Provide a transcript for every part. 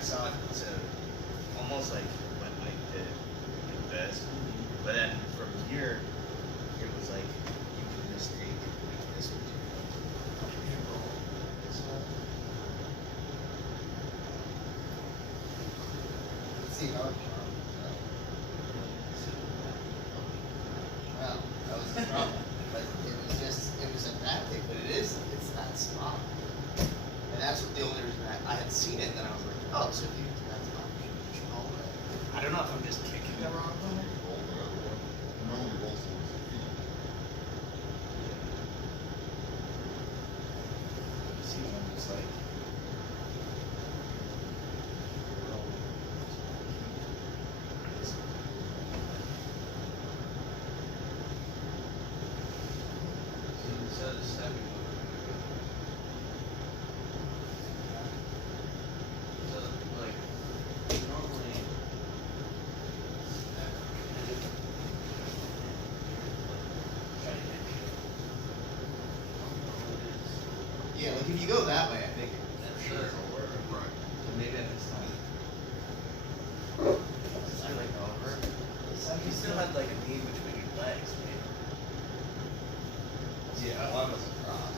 I saw it to almost like went like this, but then from here, it was like you can mistake like this material. Let's see how it Wow, that was the problem. But it was a bad thing, but it's that spot. And that's what the only reason I had seen it, then I was like, oh, so if you do that spot, you can just roll it. I don't know if I'm just kicking the wrong way. Roll whatever way. It normally rolls towards the feet. See when it's like. Yeah, like if you go that way, I think That's for sure sure. it'll work. Right. But maybe at this time. I like over. He still had like a knee between his legs, man. Yeah. One was across.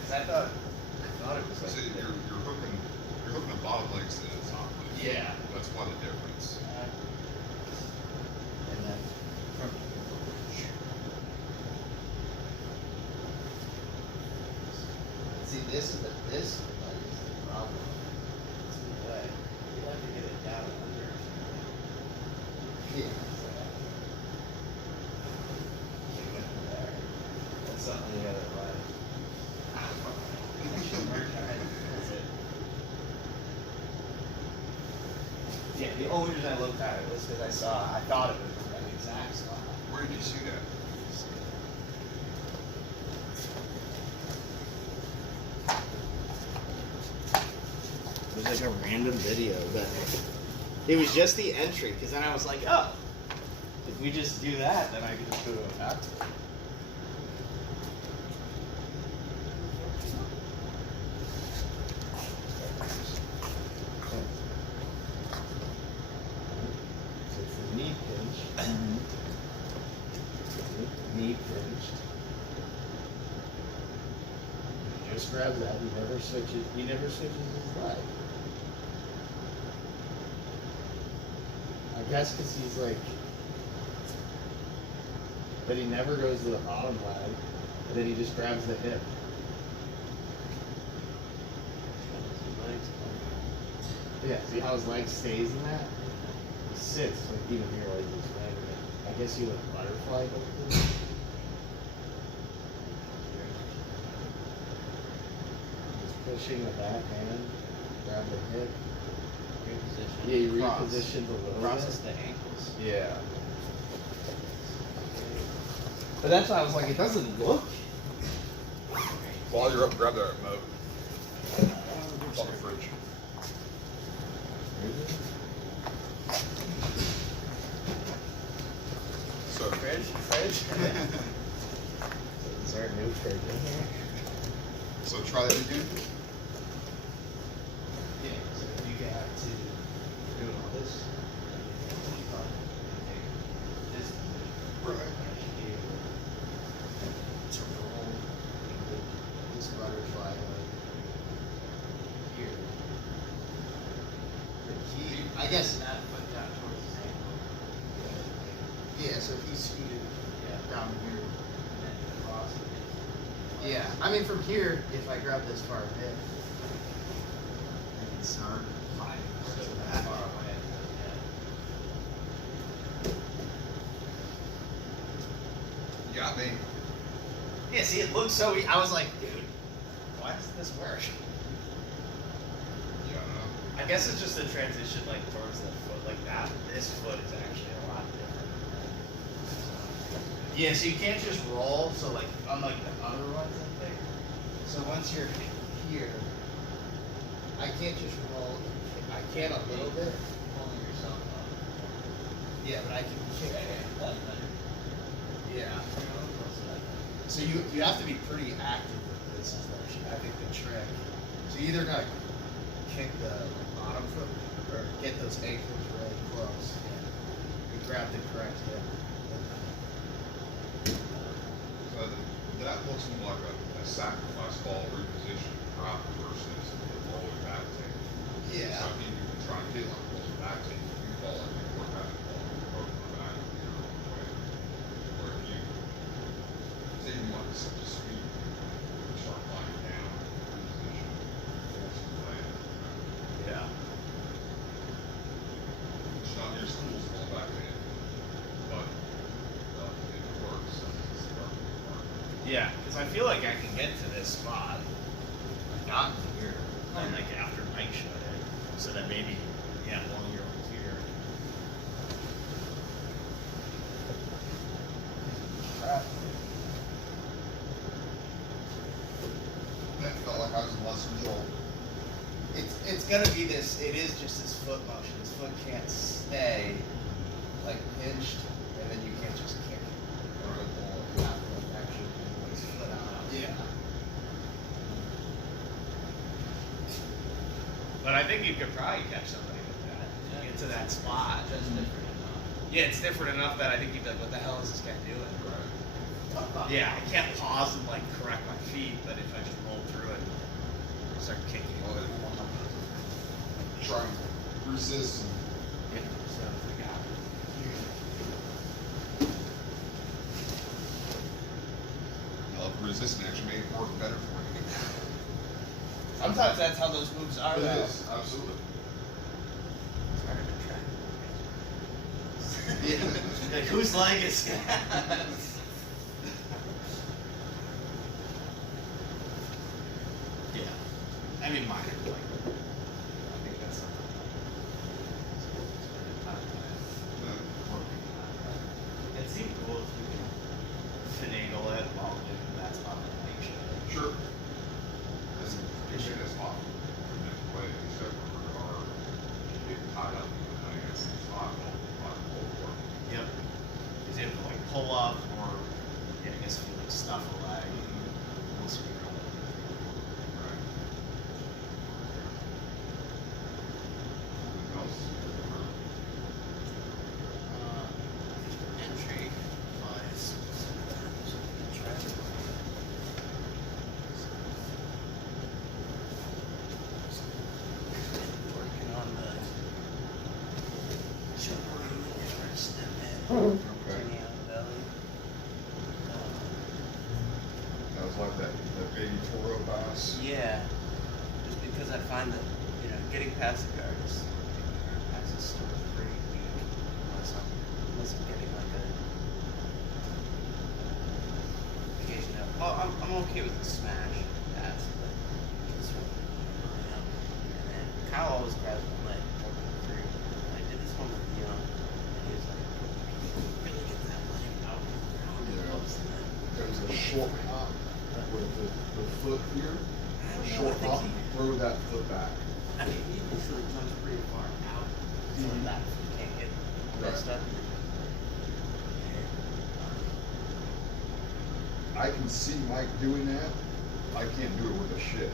Cause I thought it was like. So you're hooking the bottom legs to the top legs. Yeah. That's why the difference. And then from see, this is the problem. It's in the way. You have to get it down under. Yeah. You went there. That's something you gotta like. That's it. Yeah, the only reason I looked at it was because I thought it was that exact spot. Where did you see that? It was like a random video, but it was just the entry. Because then I was like, oh, if we just do that, then I can just go to a factory. So it's the knee pinch. Knee pinched. He just grabs that. He never switches his leg. I guess because he's like, but he never goes to the bottom leg, and then he just grabs the hip. Yeah, see how his leg stays in that? He sits, like even here, like he's flagging it. I guess you would butterfly go through. He's pushing the back hand, grab the hip. Reposition. Yeah, he Cross. repositions a little Crosses bit. the ankles. Yeah. But that's why I was like, it doesn't look. While you're up, grab that remote. It's on the fridge. So, Fridge? Is there a new fridge in here? so try that again. Yeah, so you got to do all this. This Right. To roll this butterfly like here. The key, I guess. That foot down towards his ankle. Yeah, so if he's scooted down here. And then cross it. Yeah, I mean from here, if I grab this far bit, I can start fine. So that far away. You got me. Yeah, see, it looks so. I was like, dude, why does this work? Yeah, I don't know. I guess it's just a transition like towards the foot, like that. This foot is actually a lot different. Yeah, so you can't just roll. So like unlike the other ones, I think. So once you're here, I can't just roll. I can a little bit. Pulling yourself up. Yeah, but I can kick. That's better. Yeah. So you have to be pretty active with this. Is actually I think the trick. So you either gotta kick the bottom foot, or get those ankles really close. You grab the correct hip. So that looks more like a sacrifice ball reposition drop versus the rolling back take. Yeah. So if you can try and hit like a rolling back take, you fall like you work out the ball, you broke the back, you know, way. Where if you say you want such a speed, you start lying down, reposition, force the land. Yeah. It's not your school's ball back in, but it works. It's perfect work. Yeah, because I feel like I can get to this spot. I've gotten here, and like after Mike showed it, so that maybe, yeah, 1 year old here. That felt like I was in less control. It's gonna be this. It is just this foot motion. His foot can't stay like pinched, and then you can't just kick it. Or go ball. You have to like, actually move his foot out. Yeah. But I think you could probably catch somebody with that. Yeah. Get to that spot. Just different enough. Yeah, it's different enough that I think you'd be like, what the hell is this guy doing? Right. Yeah, I can't pause and like correct my feet, but if I just roll through it, and start kicking. Well, if you want to try and resist and Yeah, so I got it. resisting actually may work better for you. Sometimes that's how those moves are. It though. is, absolutely. It's hard to track. Yeah. Like, whose leg is Yeah. I mean, mine are like, I think that's something. It seemed cool if you could finagle it while doing that spot like Mike showed. Sure. As you say, that's awesome. In that way, except for our getting tied up, I guess it's not all work. Yep. He's able to like pull up or, yeah, I guess if you like stuff a leg, we'll speak on it. Right. Anything else? Entry wise. Working on the jumper on the first step in. Okay. Bringing out the belly. That was like that baby Toro pass. Yeah, just because I find that, you know, getting past the guard is, pass is still pretty weak unless I'm getting like a occasional. Well, I'm okay with the smash pass, but this one, you know, and then Kyle always grabs my leg working through. I did this one with Leon, and he was like, really get that leg out. Yeah. And then, There's a short hop with the foot here. I A don't know, short I think hop, he- throw that foot back. I mean, he usually comes pretty far out, so Mhm. that you can't get messed Right. up. I can see Mike doing that. I can't do it with a shit.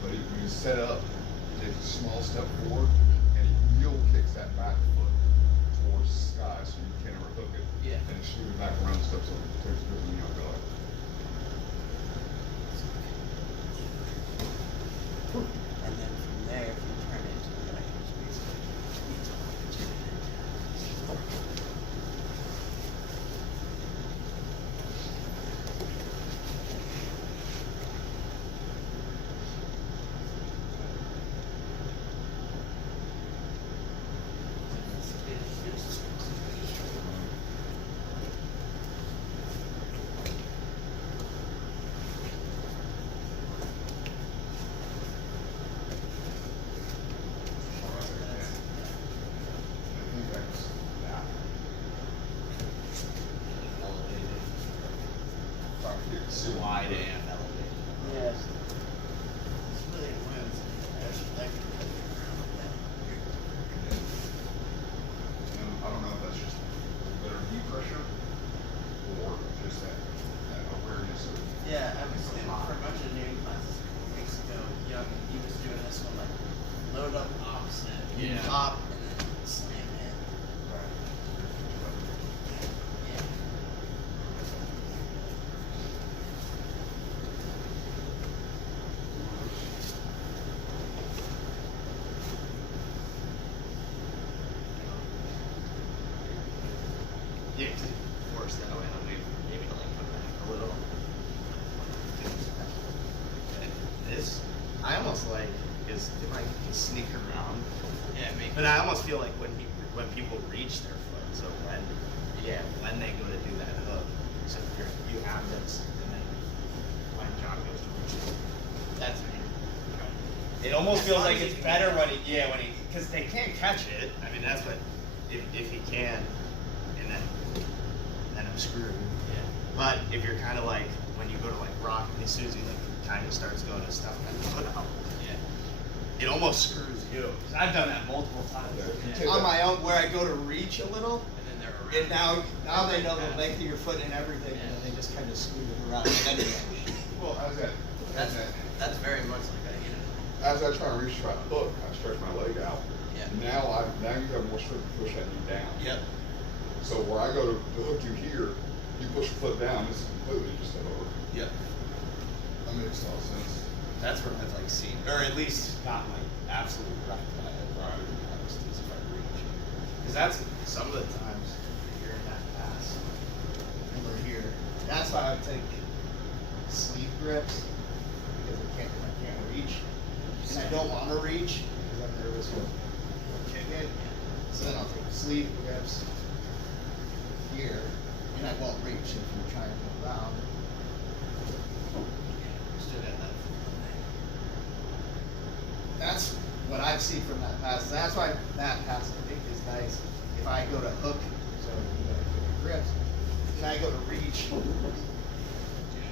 But when he's set up, he takes a small step forward and he heel kicks that back foot towards the sky so you can't ever hook it. Yeah. And he swings it back around, steps over, takes the knee on belly. And then from there, if you turn it to the right, it's basically Yeah. pop, and then slam in. Yeah. Yeah, to force that way, I'll maybe to like come back a little. And this, I almost like, is if I can sneak around. Yeah, make But I almost feel like when people reach their foot, so when they go to do that hook, so you have this, and then when John goes to reach it, that's when it almost As feels long like as he it's can better get when he, because they can't catch it. I mean, that's what, if he can, and then I'm screwed. Yeah. But if you're kind of like, when you go to like rock, as soon as he like kind of starts going to stuff kind of foot out, Yeah. it almost screws you. 'Cause I've done that multiple times. Yeah, if you Yeah. take On that- my own, where I go to reach a little, And then they're around. and now they know the Yeah. length of your foot and everything, and then they just kind of scoot it around. And then Well, That's very much like a, as I try to reach for that hook, I stretch my leg out. Yeah. Now you have more strength to push that knee down. Yep. So where I go to hook you here, you push your foot down, this is completely just a hook. Yep. That makes a lot of sense. That's where I've like seen, or at least got my absolute right by it. Right. Is if I reach. Because that's some of the times you're in that pass. And we're here. That's why I would take sleeve grips, because I can't reach. And I don't want to reach, because I'm nervous with kicking. So then I'll take sleeve grips here, and I won't reach if I'm trying to go around. still got that. That's what I've seen from that pass. That's why that pass I think is nice. If I go to hook, so you gotta get your grips, and I go to reach,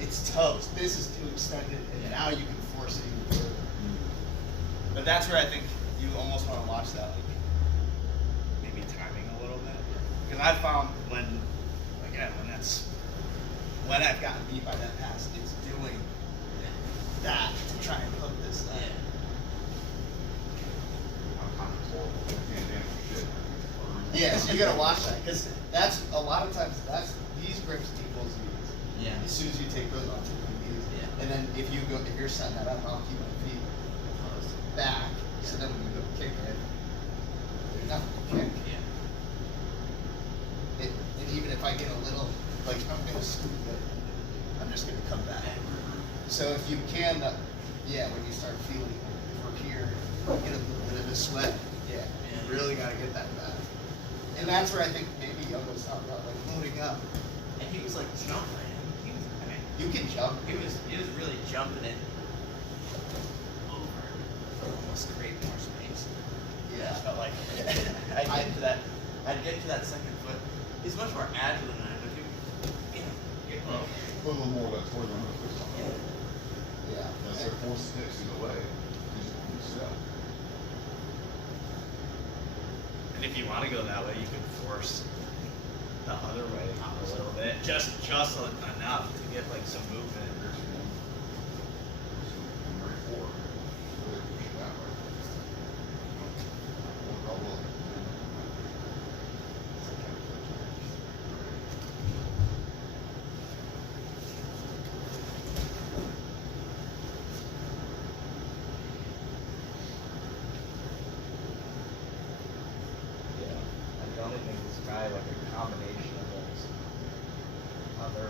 it's toast. This is too extended, and now you can force it even further. But that's where I think you almost want to watch that, like maybe timing a little bit. Because I found when I've gotten beat by that pass, it's doing that to try and hook this thing. I'm kind of horrible. I can't dance for shit. Yeah, so you gotta watch that, because that's, a lot of times, these grips equals these. Yeah. As soon as you take those off, you can these. Yeah. And then if you're setting that up, I'll keep my feet back, so then when you go kick it, there's nothing to kick. Yeah. And even if I get a little, like, I'm gonna scoop it, I'm just gonna come back. So if you can, when you start feeling, if we're here, get a little bit of a sweat, you really gotta get that back. And that's where I think maybe Yogo's talking about, like, loading up. And he was like jumping. You can jump. He was really jumping it over to almost create more space. Yeah. I felt like I'd get to that second foot. He's much more agile than I am, but get Put a little more of that towards my hook this time. Yeah. That's like 4 sticks in the way. You just want to step. And if you want to go that way, you can force the other way a little bit, just enough to get like some movement. I'm ready for it. Really push it that way. I will. Yeah. I the only thing is kind of like a combination of those other.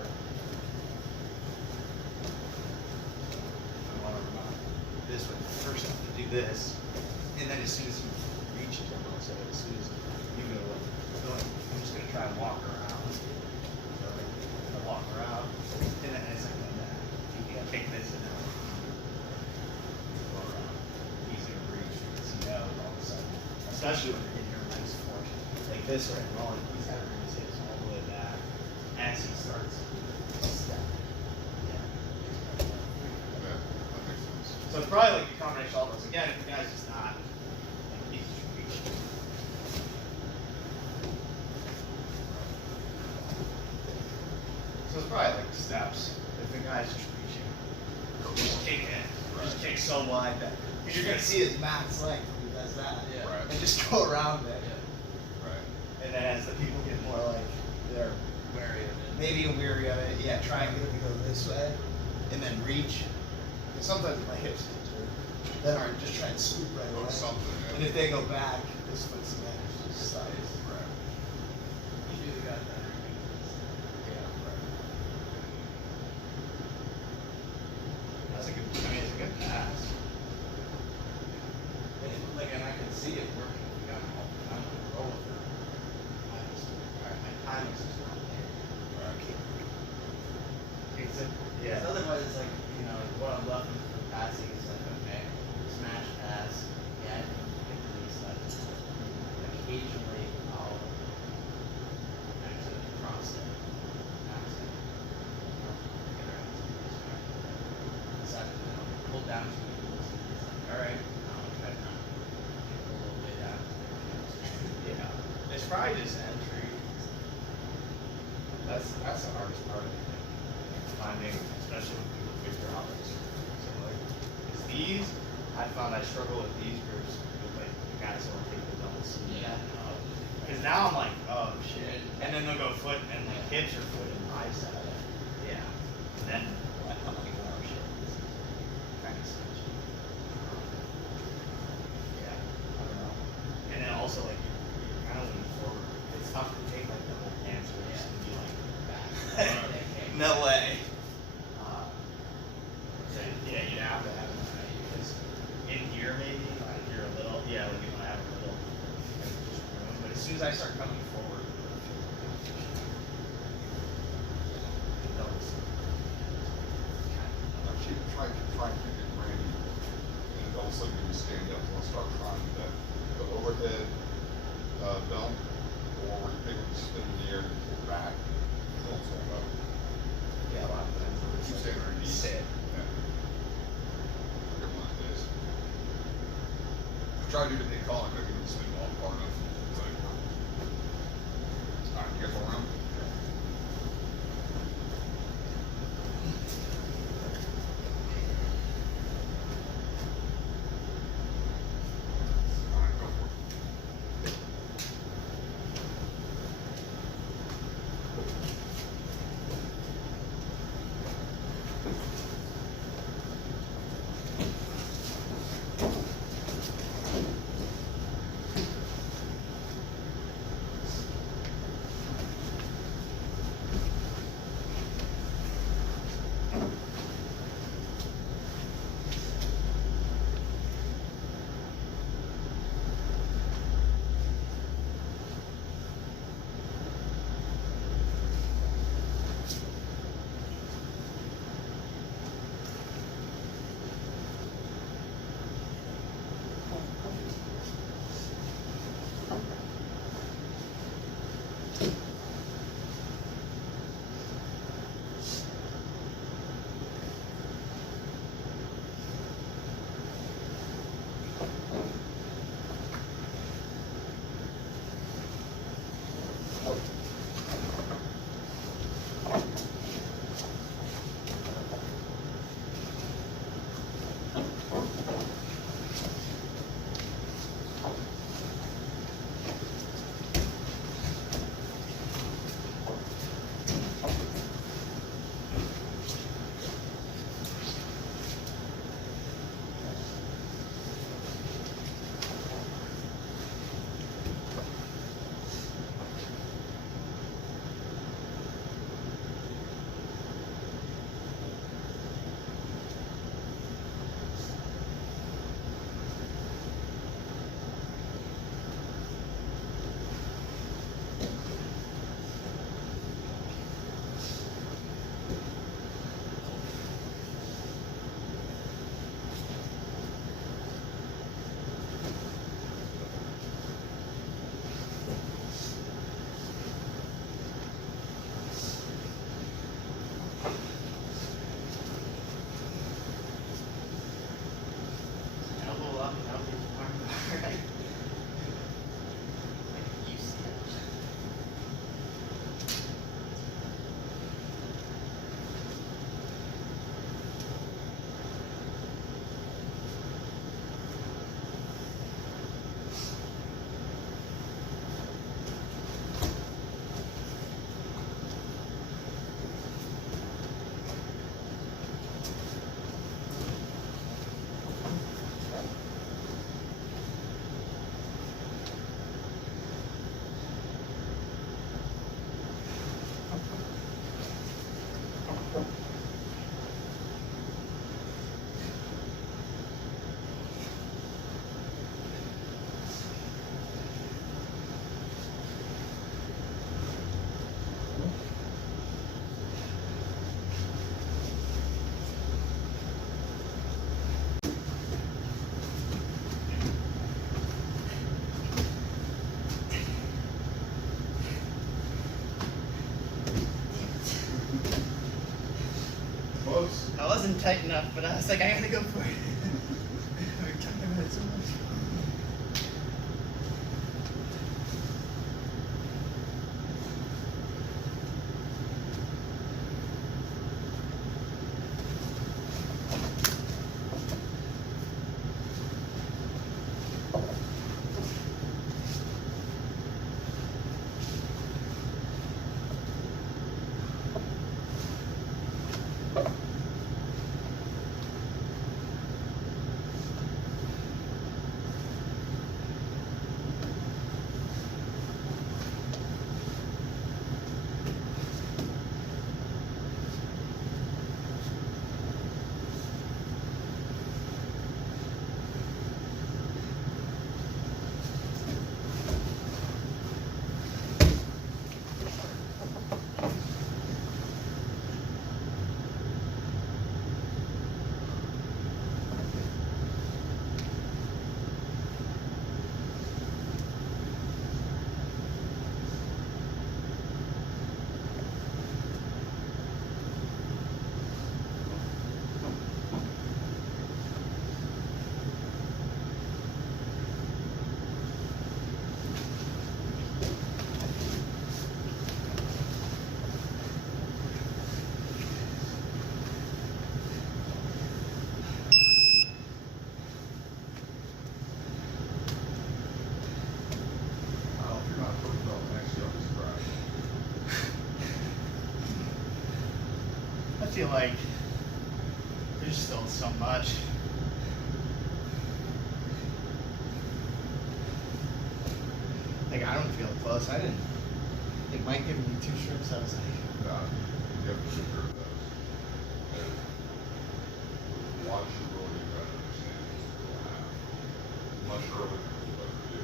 I want to remind this one first have to do this, and then as soon as he reaches him, I'll say as soon as you go, I'm just gonna try and walk around. So I walk around, and then as I come back, you can kick this and then go around. He's gonna reach because he knows all of a sudden, especially when you're in your legs force, like this right now, he's gotta bring his hips all the way back as he starts to step. Yeah, that makes sense. So it's probably like a combination of all those. Again, if the guy's just not, like, he's just reaching. So it's probably like steps. If the guy's just reaching, just kick it. Just kick so wide that, because you're gonna see his max length when he as that. Yeah. Right. And just go around it. Yeah. Right. And then as the people get more like, they're Wary of it. maybe weary of it, yeah, try and get them to go this way, and then reach. And sometimes my hips get turned, then I just try and scoop right Or away. something, yeah. And if they go back, this foot's again, it's just size. Right. You do got that. Yeah. That's a good, I mean, it's a good pass. And I can see it working. I'm gonna roll with it. My timing's just not there. It's a, Because otherwise, it's like, you know, what I'm left with for passing is like, okay, smash pass, yeah, I can get to these sides. Occasionally, I'll actually cross it, pass it. Get around to this way. Decide to, you know, pull down to me. It's like, alright, now I'll try to not get a little way down. yeah. It's probably just entry. That's the hardest part, I think. Finding, especially when people figure out like so like, 'cause these, I found I struggle with these groups with like the guys who don't take the double C. Yeah. Cause now I'm like, oh shit. And then they'll go foot and like hips or foot and bicep. Yeah. And then I'm like, oh shit. This is kind of sketchy. Yeah. I don't know. And then also like you're kind of leaning forward. It's tough to take like the whole pants race and be like back. No way. So, yeah, you have to have it right because in here maybe like you're a little yeah like you might have a little like, just room, but as soon as I start coming forward, it feels I keep trying to keep it Randy, and all of a sudden you stand up, and I'll start trying that, the overhead, dump, or where you pick up the spin in the air and pull back, and also up. yeah a lot of times it's You like stay underneath. sit. Yeah. Look at one like this. I tried to do the big call, I couldn't get the spin ball far enough. It's like, alright, you guys all around? Alright, go for it. tight enough, but I was like, I gotta go for it. We were talking about it so much. Oh, if you're not first up, the next job is crash. I feel like there's still so much. Like, I don't feel close. I didn't think Mike gave me 2 strips. I was like, You have to take care of those. Watch your road, you gotta understand what's going to happen. Much earlier than we'll ever do.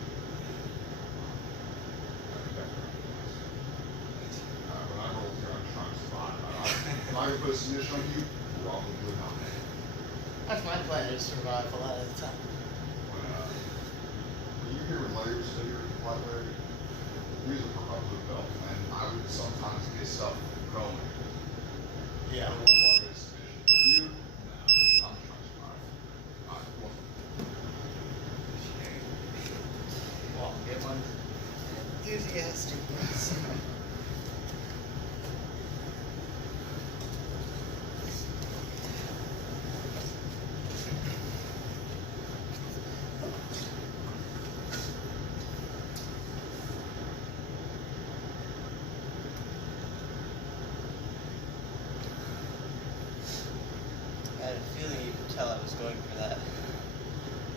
I think that's what it is. When I roll through, I'm trying to spot. If I put a snitch on you, probably not. that's my plan to survive a lot of the time. When you hear layers of your flat layer, music for my blue belt, and I would sometimes get stuff going. Yeah. Every once in a while I get a submission. You? Nah, I'm trying to survive. Well, Well, get one. Enthusiastic. Yes. I had a feeling you could tell I was going for that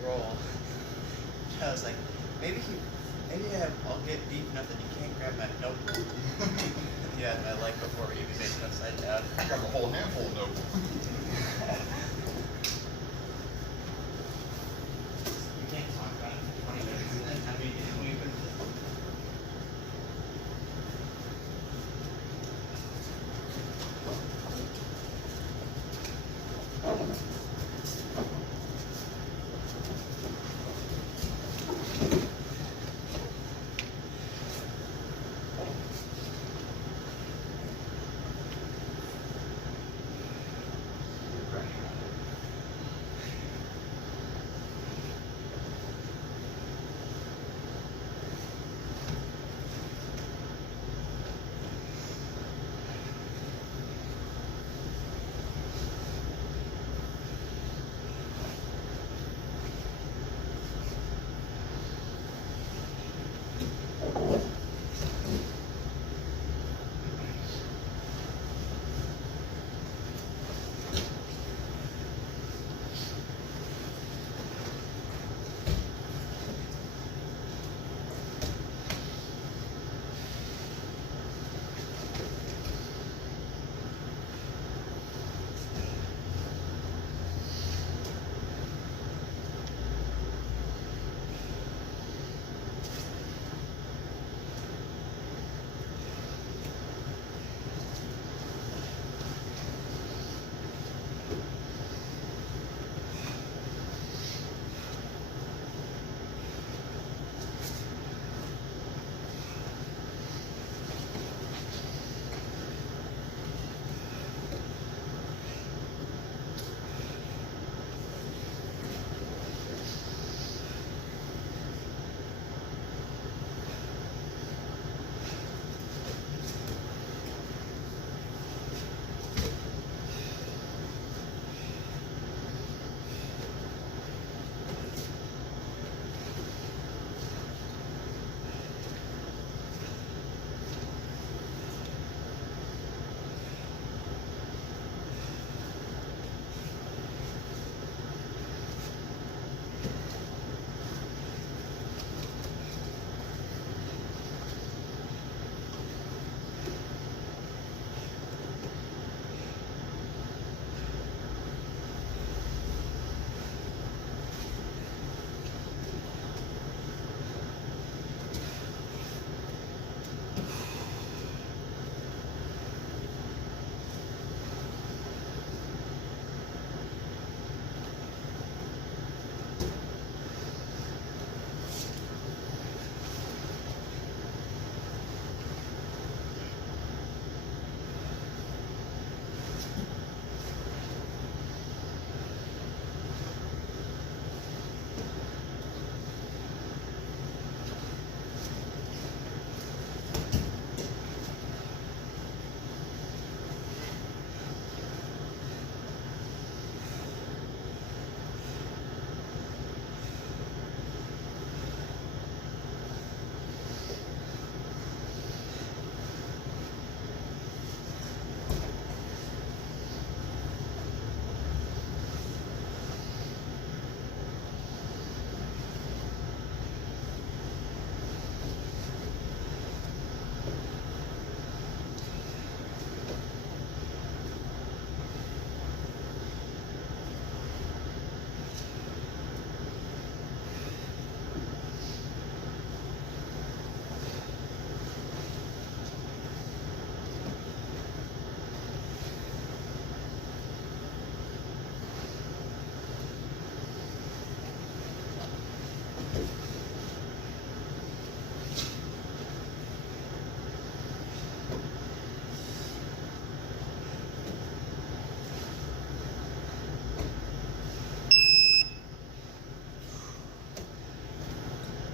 roll. I was like, maybe I'll get deep enough that you can't grab my notebook. You had my leg before you even made it upside down. I got a whole handful of notebooks. You can't talk about it for 20 minutes and then have me weep and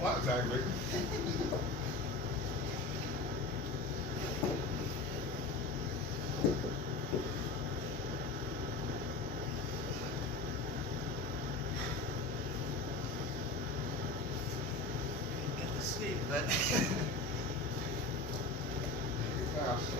Well, that was aggravating. Didn't get the speed, but. Make it faster.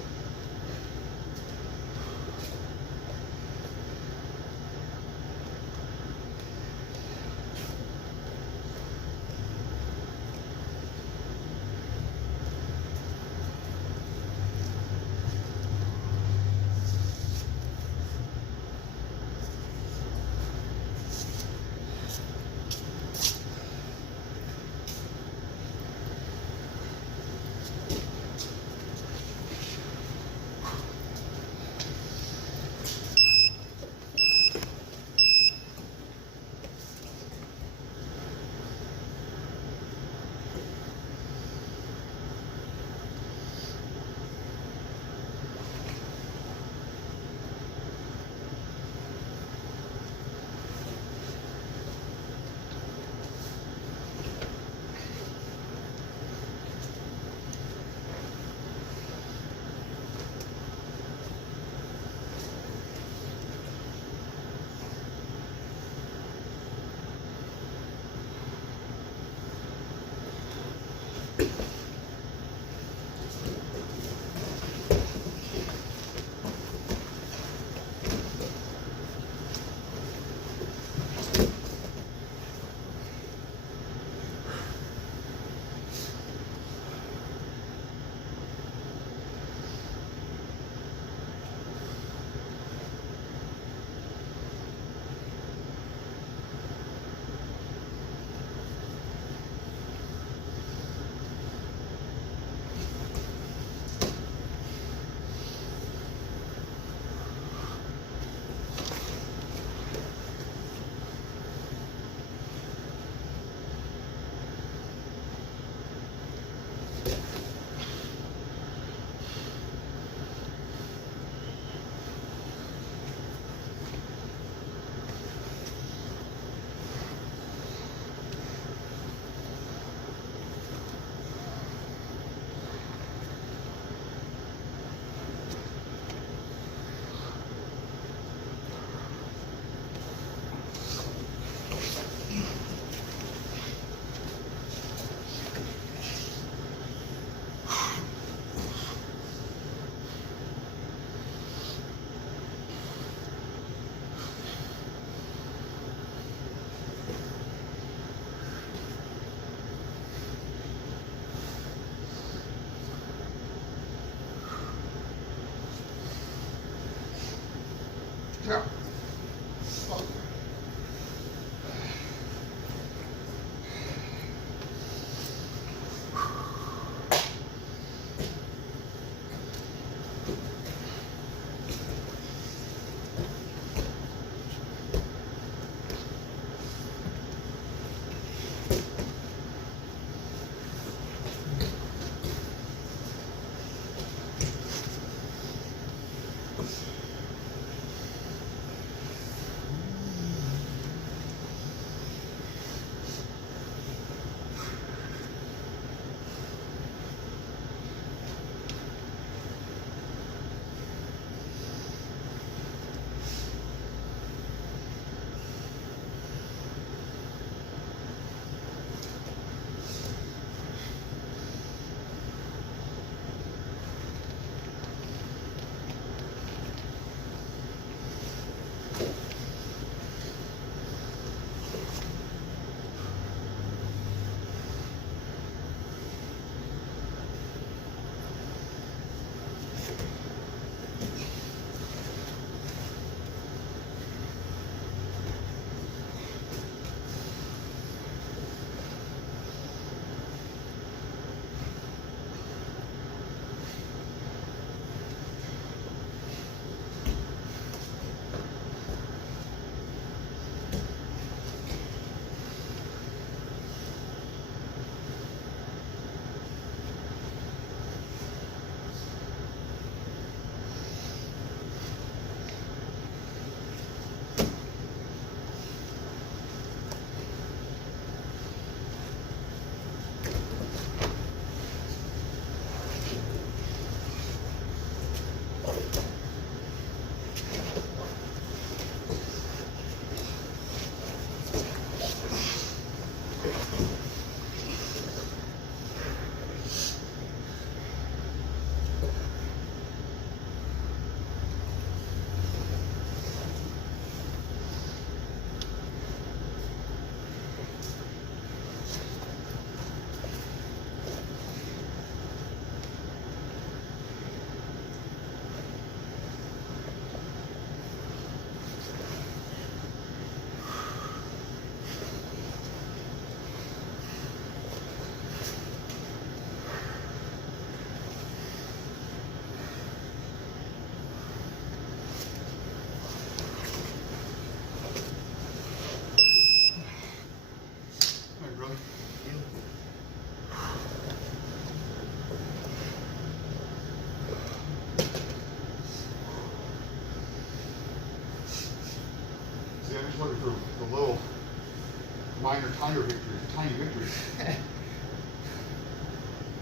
tiny victories.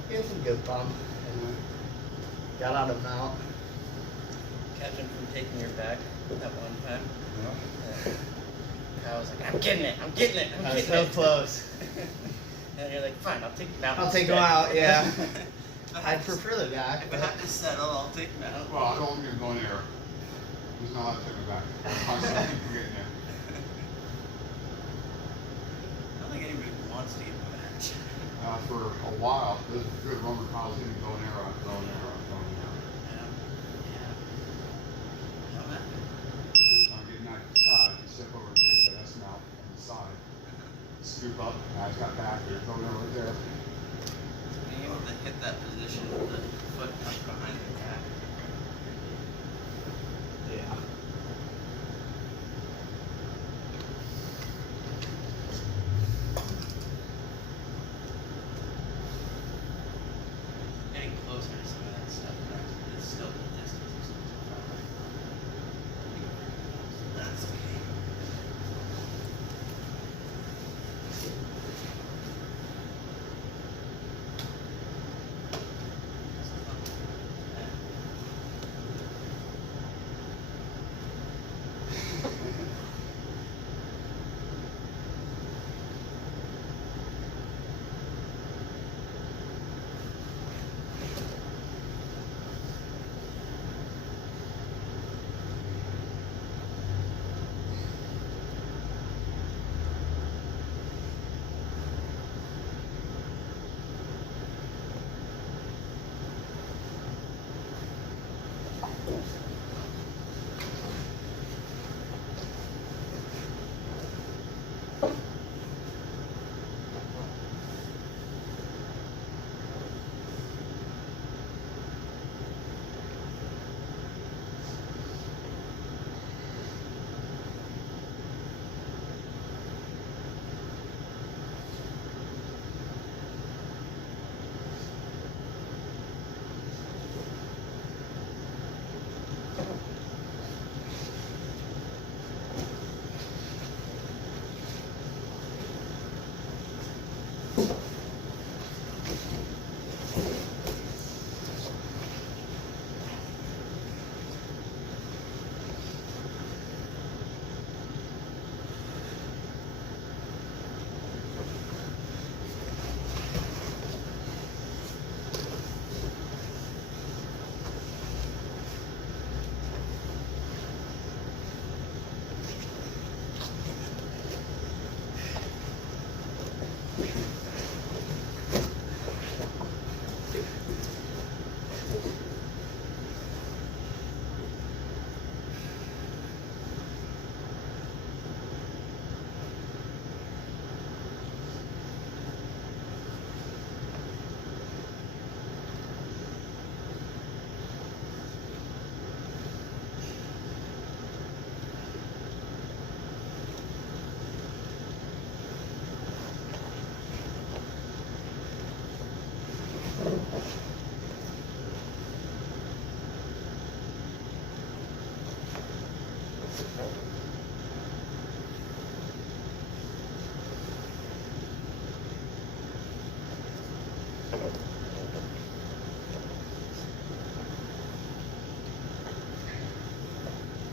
He had some good bum. And got out of mount. Kept him from taking your back at one time. Yeah. I was like, I'm getting it, I'm getting it, I'm I was getting so it. close. And you're like, fine, I'll take him out. I'll take him instead." out, yeah. If I I'd have to- prefer the back, If I but have to settle, I'll take him out. Well, I don't want to go in there. He's not allowed to take me back. I'm still keep getting there. I don't think anybody wants to get back. For a while, there's a good run with Kyle Zinn going there, I'm going there, I'm going there. Yeah. How about it? Every time I get knife to the side, you step over and take that S mount on the side, scoop up, and I got back there, go there right there. Being able to hit that position with the foot tucked behind your back. yeah. Getting closer to some of that stuff, but it's still the distance. Is still too far away. That's okay.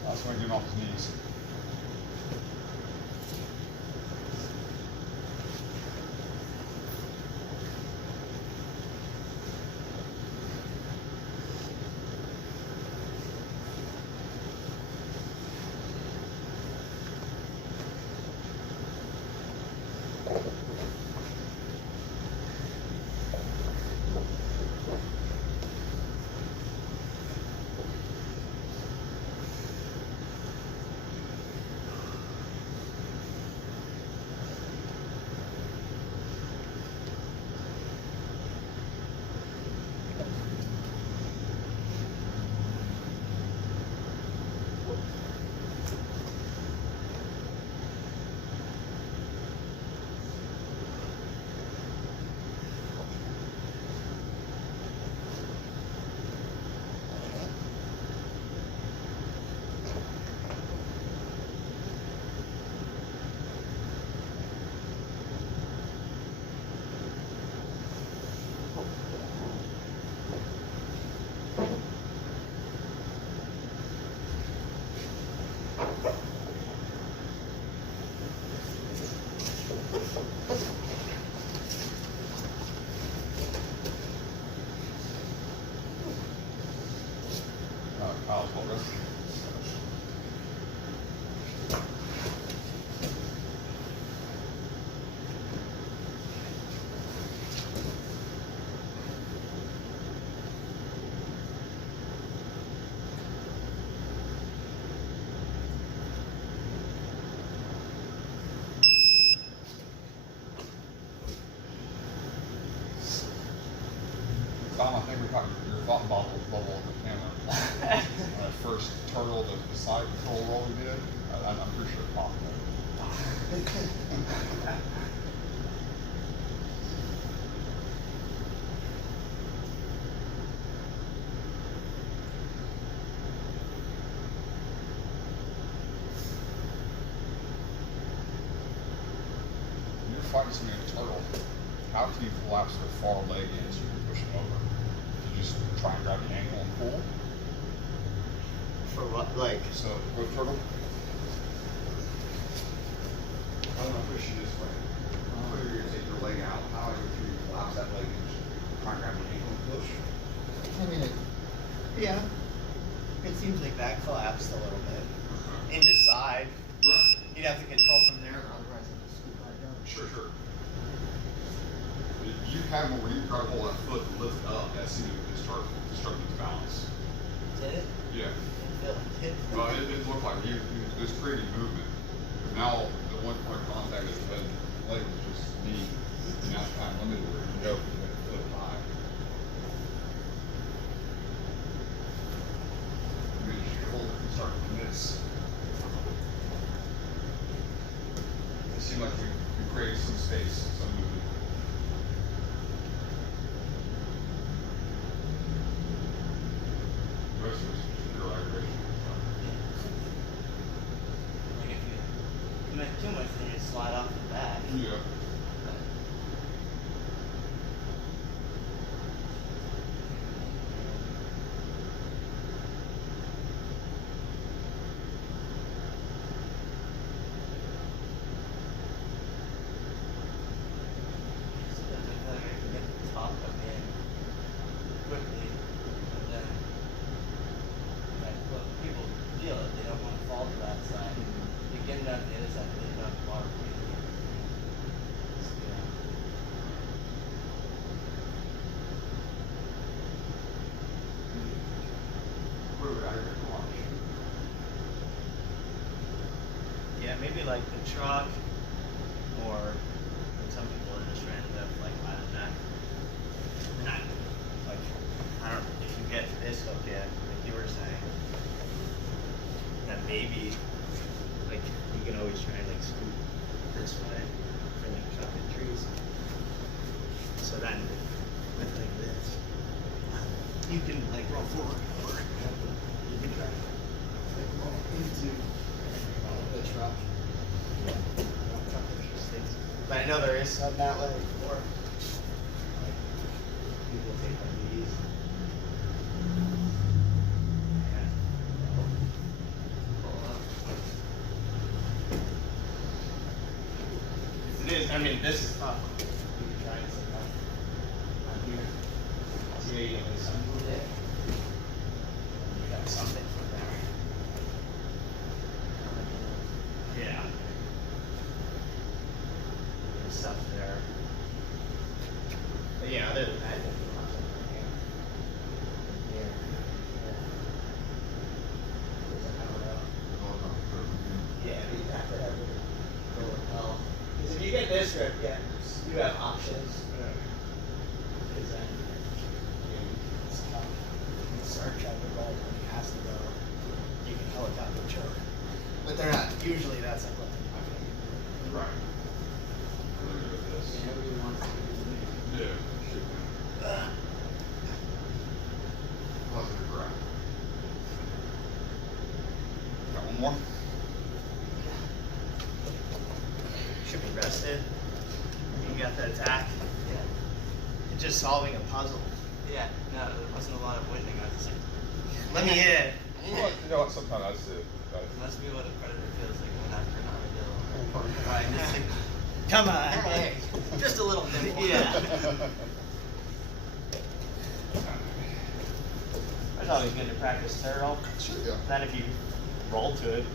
That's when I get him off his knees. your thought bubble on the camera. On that first turtle, the side control roll we did, I'm pretty sure it popped there. When you're fighting something in a turtle, how can you collapse their far leg in so you can push them over? You just try and grab the ankle and pull. For what? Like, So, go turtle. I'm gonna push you this way. Whether you're gonna take your leg out, how you you collapse that leg and just try and grab the ankle and push. I mean, yeah. It seems like that collapsed a little bit. In the side. Right. You'd have to control from there, otherwise it would scoot right down. Sure. You have one where you try to hold that foot and lift it up, that seemed to start its balance. Did it? Yeah. Didn't feel like it. Well, it looked like it was creating movement. But now the one point of contact is the leg was just knee. And that's kind of limited where you can go from the foot high. You just hold it and start to miss. It seemed like we created some space, some movement. The rest of it is just pure aggravation. Like if you commit too much, then you slide off the back. Yeah. Sometimes I feel like I can get the top up in quickly, but then like look, people feel it. They don't want to fall to that side. You get it on the other side, they don't water quickly. Yeah. Prove it out here and watch. Yeah, maybe like the truck, or some people are just trying to lift like by the neck. Not like, I don't, if you get this hook in, like you were saying, then maybe like you can always try and like scoot this way for like chopping trees. So then with like this, you can like roll forward or you can try to like roll into the truck. But I know there is some that way for like people take like these. And pull up. It is, I mean, this is tough. You can try this on here. See how you get like some move it. You got something from there. Yeah. There's stuff there. But yeah, other than that, there's lots of here. Here. There's a arrow. Yeah, but you have to have it go with hell. Because if you get this grip, yeah, you have options. Because then, you know, it's tough. You can search out the roll when he has to go. You can helicopter choke. But they're not, usually that's like what they're not gonna do. Right. Really good at this. Nobody wants to do Yeah. Positive grab. Got one more? Should be rested. You got the attack. Yeah. It's just solving a puzzle. Yeah, no, there wasn't a lot of winning. I was just like, Let me in. Well, you know what, sometimes I just it must be what a predator feels like when after an armadillo. Right, just like, come on. Hey, just a little nibble. Yeah. It's always good to practice turtle. Sure, yeah. Then if you roll to it.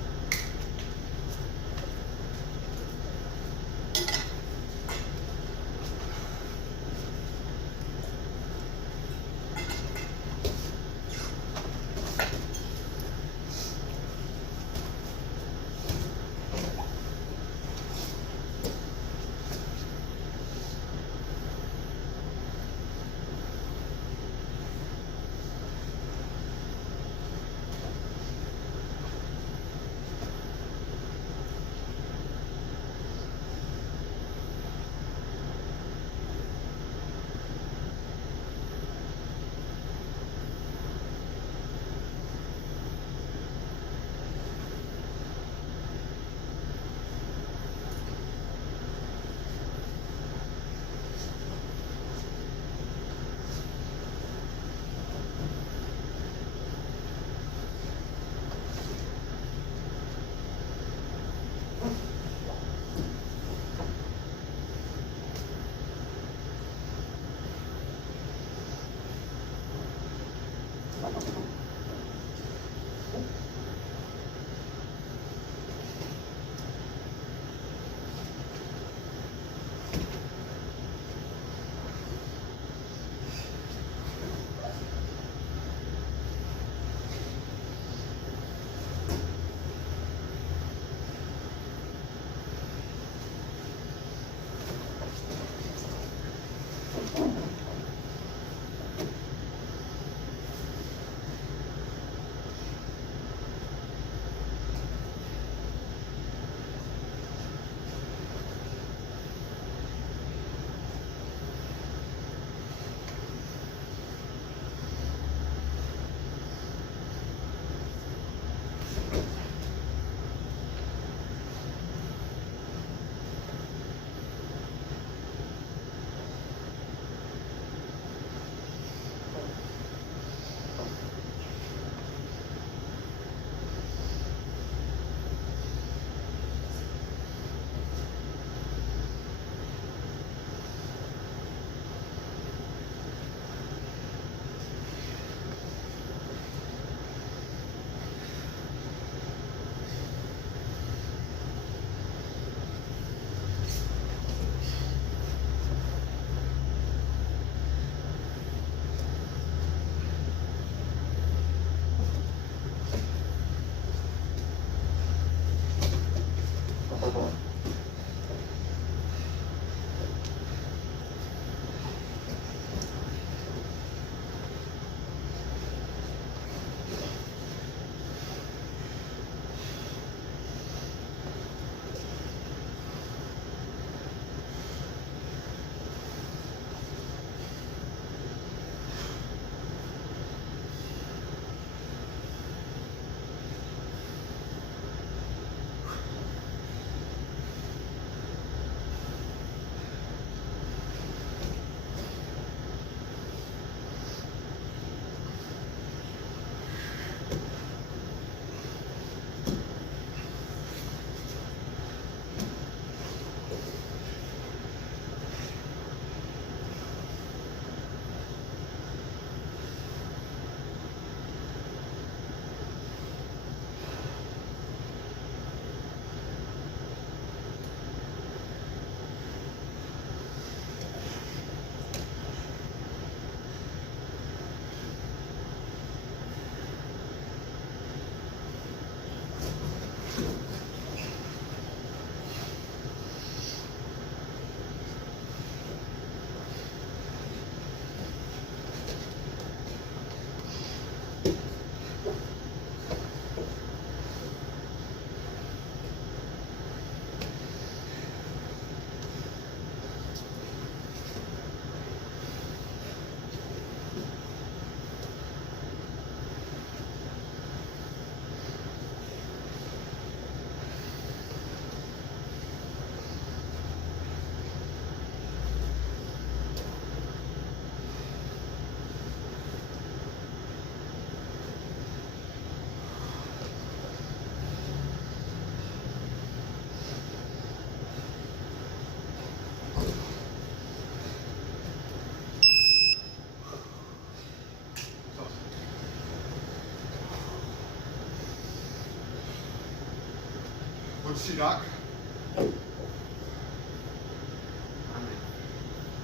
What's she, Doc?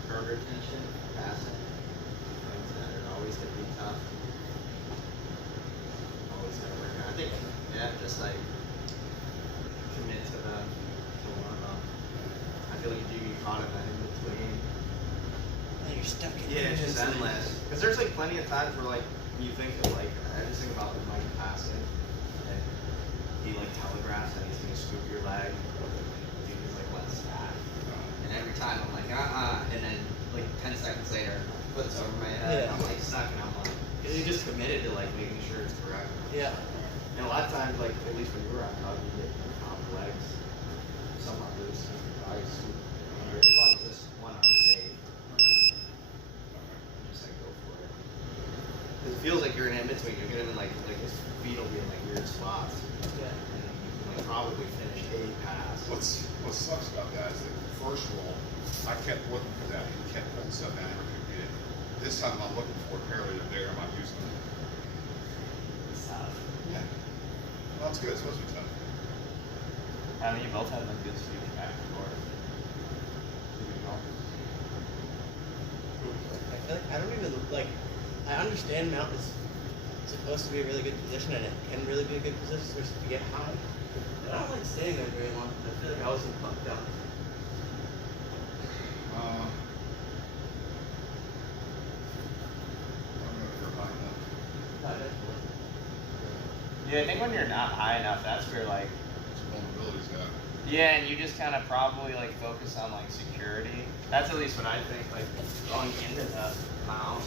Burger tension, passing, things that are always gonna be tough. Always gonna work. I think, yeah, just like commit to the warm up. I feel like if you get caught in that in between, You're stuck in yeah, it's just endless. Because there's like plenty of times where like you think of like I just think about like Mike Paskin and he like telegraphs that he's gonna scoop your leg. Dude is like, let's that. And every time I'm like, and then like 10 seconds later, puts over my head. Yeah. I'm like stuck, and I'm like, because he just committed to like making sure it's correct. Yeah. And a lot of times, like at least when you were on top, you get top legs somewhat loose. I scoop under as long as this one arm safe. Just like go for it. Because it feels like you're in between. You're getting in like his feet will be in like weird spots. Yeah. And you can like probably finish a pass. What sucks about that is that the first roll, I kept looking for that. He kept pulling stuff down. I never could get it. This time I'm looking for it. Apparently there. I'm not using it. It's tough. Yeah. Well, that's good. It's supposed to be tough. I mean, you both have like good sweeping back and forth. I feel like I don't even like. I understand mount is supposed to be a really good position, and it can really be a good position, especially if you get high. But I don't like staying there very long. I feel like I wasn't pumped up. Yeah, I think when you're not high enough, that's where like, Vulnerability's got. yeah, and you just kind of probably like focus on like security. That's at least what I think. Like going into the mount.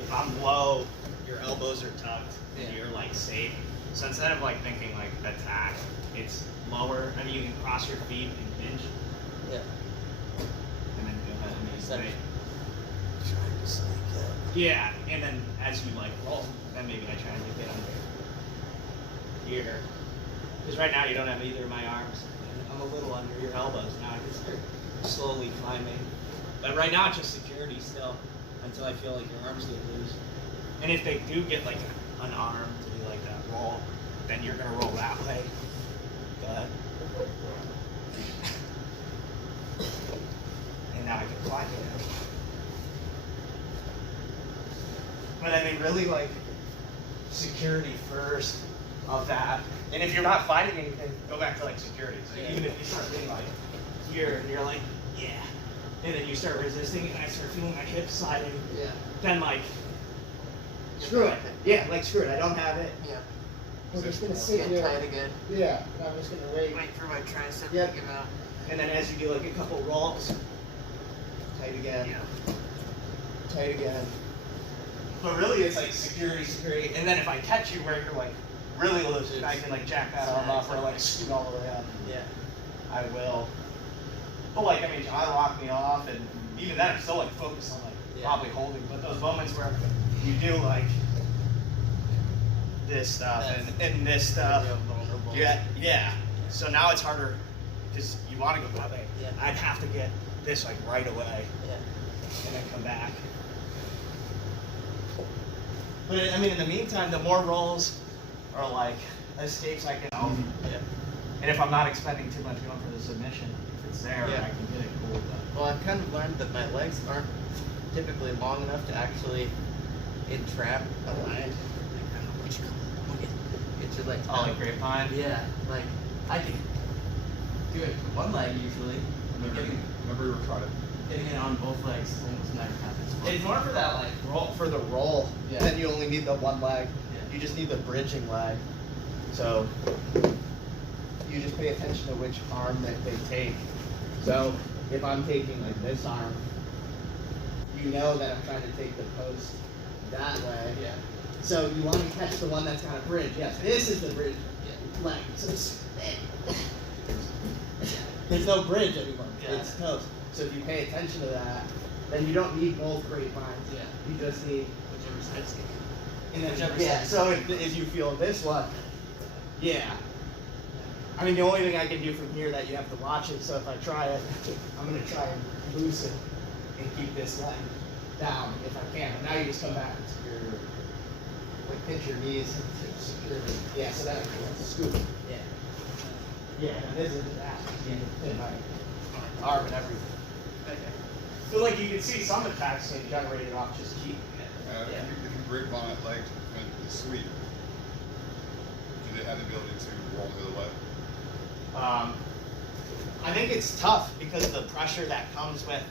If I'm low, your elbows are tucked, and Yeah. you're like safe. So instead of like thinking like attack, it's lower. I mean, you can cross your feet and hinge, Yeah. and then go ahead and Instead of wait. trying to sneak out. Yeah, and then as you like roll, then maybe I try and like get under here. Because right now you don't have either of my arms. And I'm a little under your elbows. Now I can start slowly climbing. But right now it's just security still until I feel like your arms get loose. And if they do get like an arm to do like that roll, then you're gonna roll that way. Go ahead. And now I can climb it. But I mean, really, like, security first of that. And if you're not finding anything, go back to, like, security. So Yeah. even if you start being, like, here, and you're like, yeah. And then you start resisting, and I start feeling my hips sliding. Yeah. Then, like, You're screw it. back. Yeah, like, screw it. I don't have it. Yeah. I'm just going to sit Get here. tight again. Yeah, and I'm just going to wait. Wait for my tricep Yep. to give out. And then as you do, like, a couple rolls, tight again. Yeah. Tight again. But really, it's like security. And then if I catch you where you're like really loose, I can like jack that arm up or like scoot all the way up. Yeah. I will. But like, I mean, John locked me off, and even then, I'm still like focused on like Yeah. probably holding. But those moments where you do like this stuff and this stuff, Real vulnerable. yeah. So now it's harder because you want to go that way. Yeah. I'd have to get this like right away Yeah. and then come back. But I mean, in the meantime, the more rolls or like escapes I can. Yeah. And if I'm not expending too much going for the submission, if it's there, Yeah. I can get it cool. But Well, I've kind of learned that my legs aren't typically long enough to actually entrap a lion. Like, I don't know what you call it. Get your legs oh, like out. grapevine. Yeah, like I can do it with one leg usually. But Remember you were trying to. getting it on both legs almost never happens. It's more for that like roll for the roll. Yeah. Then you only need the one leg. Yeah. You just need the bridging leg. So you just pay attention to which arm that they take. So if I'm taking like this arm, you know that I'm trying to take the post that way. Yeah. So you want to catch the one that's got a bridge. Yes, this is the bridge Yeah. leg. So there's no bridge anymore. Yeah. It's toast. So if you pay attention to that, then you don't need both grapevines. Yeah. You just need. Whichever side's taken. And then, Whichever yeah. side. So if you feel this one, yeah. I mean, the only thing I can do from here that you have to watch it. So if I try it, I'm gonna try and loosen and keep this leg down if I can. And now you just come back and secure your, like pinch your knees and secure. Yeah. So that I can scoop. Yeah. Yeah. And this is that. You can pin my arm and everything. Okay. So like you can see some attacks get generated off just keep. Yeah. If you grapevine that leg to defend the sweep, do they have the ability to roll the other way? I think it's tough because of the pressure that comes with.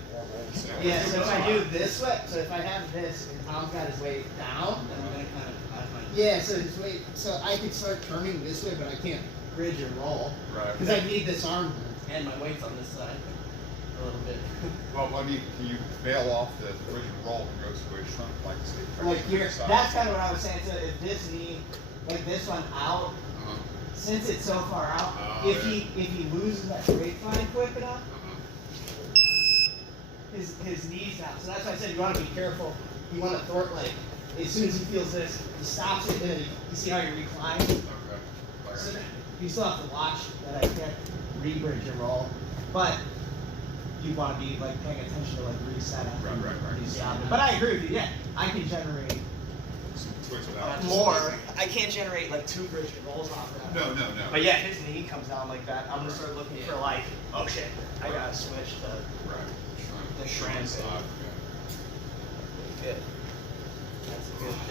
So- Yeah, so if I do this way, so if I have this and Tom's got his weight down, Then I'm gonna kind of have my. yeah, so his weight, so I could start turning this way, but I can't bridge and roll Right. because I need this arm. And my weight's on this side. A little bit. Well, I mean, can you bail off the bridge and roll and go to a trunk like the Like here, that's kind of what I was saying. So if this knee, like this one out, Uh-huh. since it's so far out, Oh, if he loses that grapevine quick enough, his knees down. So that's why I said you want to be careful. You want to thwart like as soon as he feels this, he stops it, and then you see how you recline. Okay. So Okay. you still have to watch that I can't re-bridge and roll, but you want to be like paying attention to like reset after Right. you stop it. But I agree with you. Yeah, I can generate Some twitch without. more. I can't generate like 2 bridge and rolls off that. No. But yeah, if his knee comes down like that, I'm gonna start looking for like, oh shit, I gotta switch to. Right. The Shrine shrine side, thing. yeah. Good. That's a good thing.